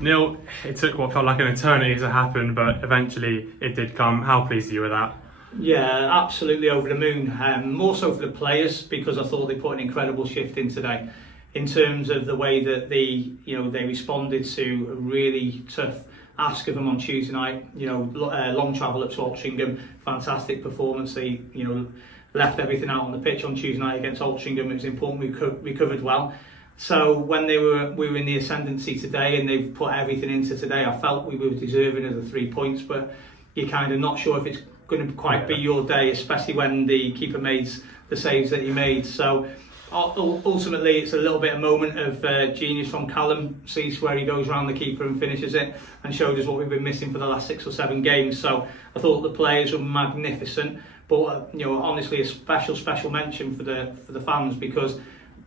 Neil, it took what felt like an eternity to happen, but eventually it did come. How pleased are you with that? Yeah, absolutely over the moon. More so for the players, because I thought they put an incredible shift in today, in terms of the way that they responded to a really tough ask of them on Tuesday night. Long travel up to Altrincham, fantastic performance. They left everything out on the pitch on Tuesday night against Altrincham. It was important we covered well. So when we were in the ascendancy today and they've put everything into today, I felt we were deserving of the 3 points, but you're kind of not sure if it's going to quite be your day, especially when the keeper made the saves that he made. So ultimately it's a little bit of moment of genius from Callum, sees where he goes around the keeper and finishes it, and showed us what we've been missing for the last 6 or 7 games. So I thought the players were magnificent, but honestly a special mention for the fans, because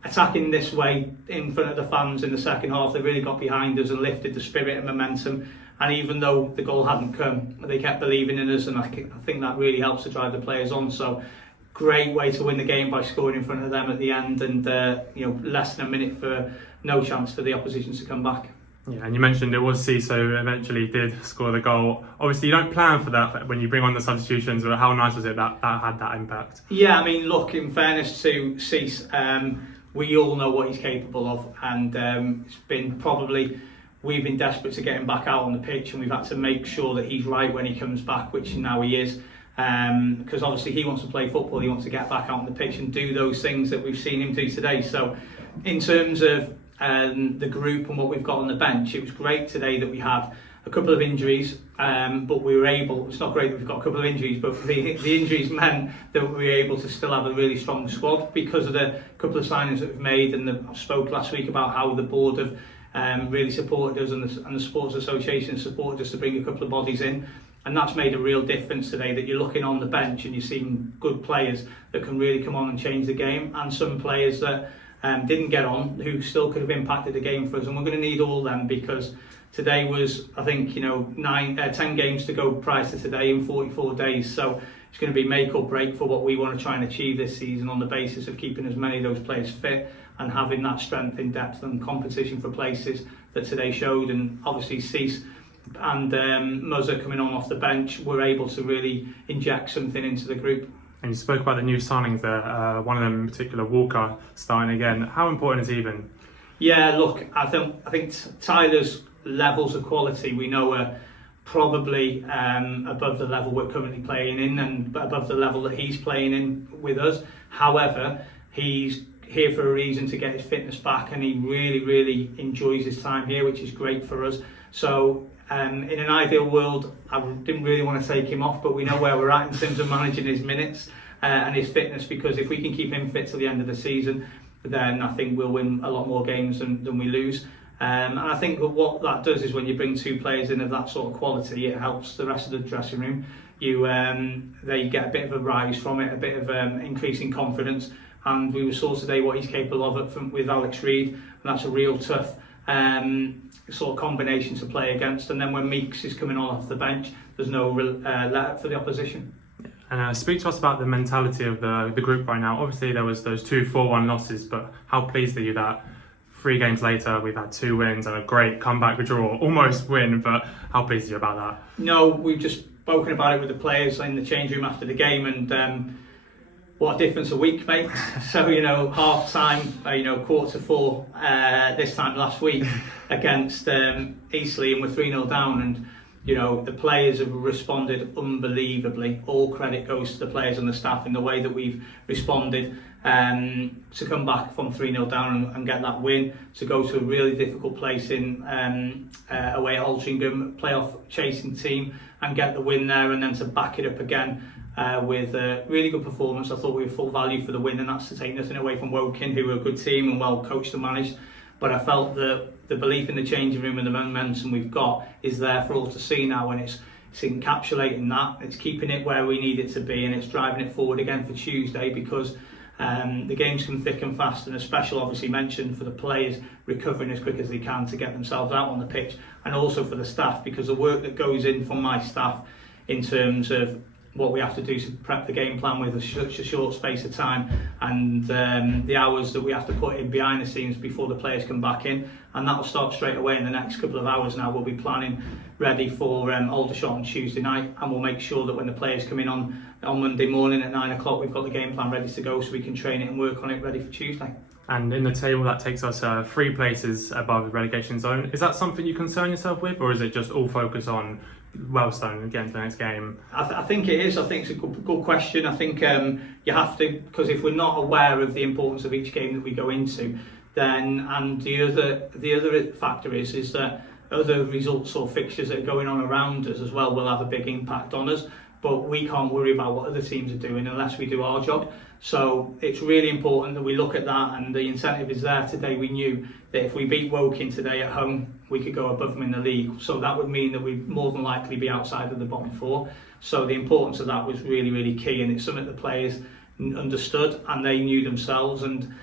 attacking this way in front of the fans in the second half, they really got behind us and lifted the spirit and momentum. And even though the goal hadn't come, they kept believing in us, and I think that really helps to drive the players on. So great way to win the game by scoring in front of them at the end, and less than a minute for no chance for the opposition to come back. Yeah, and you mentioned it was Ciso who eventually did score the goal. Obviously, you don't plan for that when you bring on the substitutions, but how nice was it that had that impact? Yeah, I mean, look, in fairness to Cease, we all know what he's capable of, and it's been we've been desperate to get him back out on the pitch, and we've had to make sure that he's right when he comes back, which now he is, because obviously he wants to play football, he wants to get back out on the pitch and do those things that we've seen him do today. So in terms of the group and what we've got on the bench, it was great today that we had a couple of injuries, but we were able, it's not great that we've got a couple of injuries, but the injuries meant that we were able to still have a really strong squad because of the couple of signings that we've made. And I spoke last week about how the board have really supported us, and the Supporters Association supported us to bring a couple of bodies in, and that's made a real difference today, that you're looking on the bench and you're seeing good players that can really come on and change the game, and some players that didn't get on who still could have impacted the game for us. And we're going to need all them, because today was, I think, 10 games to go prior to today in 44 days. So it's going to be make or break for what we want to try and achieve this season, on the basis of keeping as many of those players fit and having that strength in depth and competition for places that today showed. And obviously Cease and Muzza coming on off the bench were able to really inject something into the group. And you spoke about the new signings there, one of them in particular, Walker, starting again. How important is he been? Yeah, look, I think Tyler's levels of quality we know are probably above the level we're currently playing in, and above the level that he's playing in with us. However, he's here for a reason, to get his fitness back, and he really enjoys his time here, which is great for us. So in an ideal world, I didn't really want to take him off, but we know where we're at in terms of managing his minutes and his fitness, because if we can keep him fit till the end of the season, then I think we'll win a lot more games than we lose. And I think that what that does is, when you bring 2 players in of that sort of quality, it helps the rest of the dressing room. They get a bit of a rise from it, a bit of increase in confidence. And we saw today what he's capable of with Alex Reid, and that's a real tough sort of combination to play against. And then when Meeks is coming on off the bench, there's no let up for the opposition. And speak to us about the mentality of the group right now. Obviously there was those 2 4-1 losses, but how pleased are you that 3 games later we've had 2 wins and a great comeback draw, almost win, but how pleased are you about that? No, we've just spoken about it with the players in the change room after the game, and what a difference a week makes. So, half time, quarter to 4 this time last week against Eastleigh, and we're 3-0 down, and the players have responded unbelievably. All credit goes to the players and the staff in the way that we've responded to come back from 3-0 down and get that win, to go to a really difficult place in away at Altrincham, playoff chasing team, and get the win there, and then to back it up again with a really good performance. I thought we were full value for the win, and that's to take nothing away from Woking, who are a good team and well coached and managed. But I felt that the belief in the changing room and the momentum we've got is there for all to see now, and it's encapsulating that, it's keeping it where we need it to be, and it's driving it forward again for Tuesday, because the games come thick and fast, and a special obviously mention for the players recovering as quick as they can to get themselves out on the pitch, and also for the staff, because the work that goes in from my staff in terms of what we have to do to prep the game plan with such a short space of time, and the hours that we have to put in behind the scenes before the players come back in, and that will start straight away in the next couple of hours. Now we'll be planning ready for Aldershot on Tuesday night, and we'll make sure that when the players come in on Monday morning at 9 o'clock, we've got the game plan ready to go so we can train it and work on it ready for Tuesday. And in the table, that takes us 3 places above the relegation zone. Is that something you concern yourself with, or is it just all focus on Wellstone and getting to the next game? I think it is. I think it's a good question. I think you have to, because if we're not aware of the importance of each game that we go into, then, and the other factor is that other results or fixtures that are going on around us as well will have a big impact on us. But we can't worry about what other teams are doing unless we do our job. So it's really important that we look at that, and the incentive is there today. We knew that if we beat Woking today at home, we could go above them in the league. So that would mean that we'd more than likely be outside of the bottom 4. So the importance of that was really, really key, and it's something the players understood and they knew themselves, and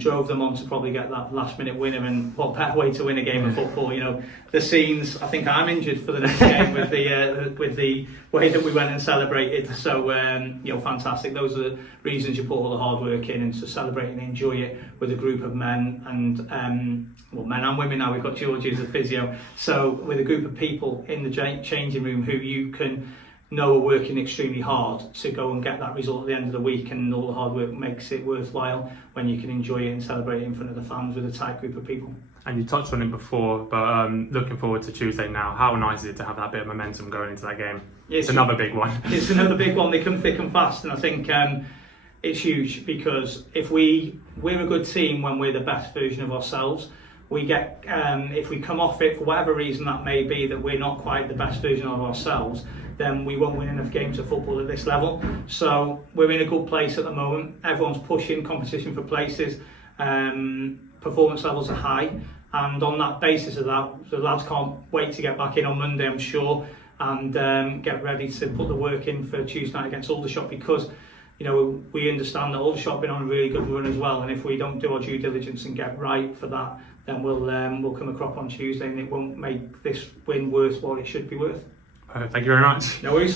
drove them on to probably get that last minute winner. And what better way to win a game of football? You know, the scenes, I think I'm injured for the next game with the way that we went and celebrated. So you know, fantastic. Those are the reasons you put all the hard work in, and to celebrate and enjoy it with a group of men, and well, men and women now. We've got Georgie as a physio, so with a group of people in the changing room who you can know are working extremely hard to go and get that result at the end of the week, and all the hard work makes it worthwhile when you can enjoy it and celebrate it in front of the fans with a tight group of people. And you touched on it before, but looking forward to Tuesday now. How nice is it to have that bit of momentum going into that game? It's another big one. It's another big one. They come thick and fast, and I think it's huge, because if we're a good team when we're the best version of ourselves. We get if we come off it for whatever reason that may be, that we're not quite the best version of ourselves, then we won't win enough games of football at this level. So we're in a good place at the moment. Everyone's pushing competition for places. Performance levels are high, and on that basis of that, the lads can't wait to get back in on Monday, I'm sure, and get ready to put the work in for Tuesday night against Aldershot, because you know, we understand that Aldershot have been on a really good run as well, and if we don't do our due diligence and get right for that, then we'll come a crop on Tuesday, and it won't make this win worth what it should be worth. Thank you very much. No worries.